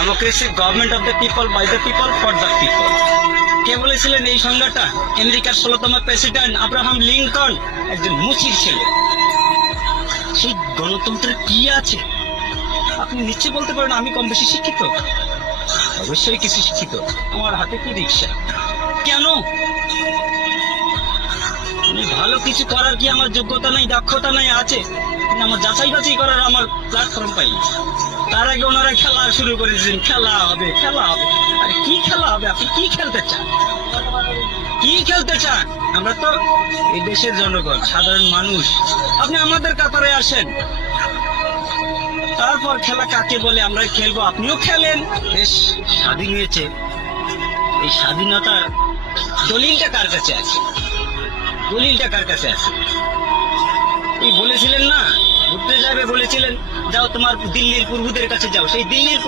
Democracy government of the people by the people for the people. কে বলেছিলেন এই সংজ্ঞাটা? আমেরিকার 16তম প্রেসিডেন্ট আব্রাহাম লিঙ্কন, একজন মুচির ছেলে। সেই গণতন্ত্রের কি আছে? আপনি নিশ্চয় বলতে পারেন আমি কম বেশি শিক্ষিত। অবশ্যই কিছু শিক্ষিত। আমার হাতে কি রিক্সা? কেন? আমি ভালো কিছু করার কি আমার যোগ্যতা নাই, দক্ষতা নাই? আছে, কিন্তু আমার যাচাই বাছাই করার আমার প্ল্যাটফর্ম পাই। তার আগে ওনারা খেলা শুরু করেছেন, খেলা হবে খেলা হবে। আরে কি খেলা হবে? আপনি কি খেলতে চান? কি খেলতে চান? আমরা তো এই দেশের জনগণ, সাধারণ মানুষ। আপনি আমাদের কাতারে আসেন, তারপর খেলা কাকে বলে আমরা খেলবো। আপনিও খেলেন। দেশ স্বাধীন হয়েছে, এই স্বাধীনতার দলিলটা কার কাছে আছে? দলিলটা কার কাছে আছে? এই বলেছিলেন না, ঘুরতে যাবে বলেছিলেন, যাও তোমার দিল্লির পূর্বদের কাছে যাও। সেই দিল্লির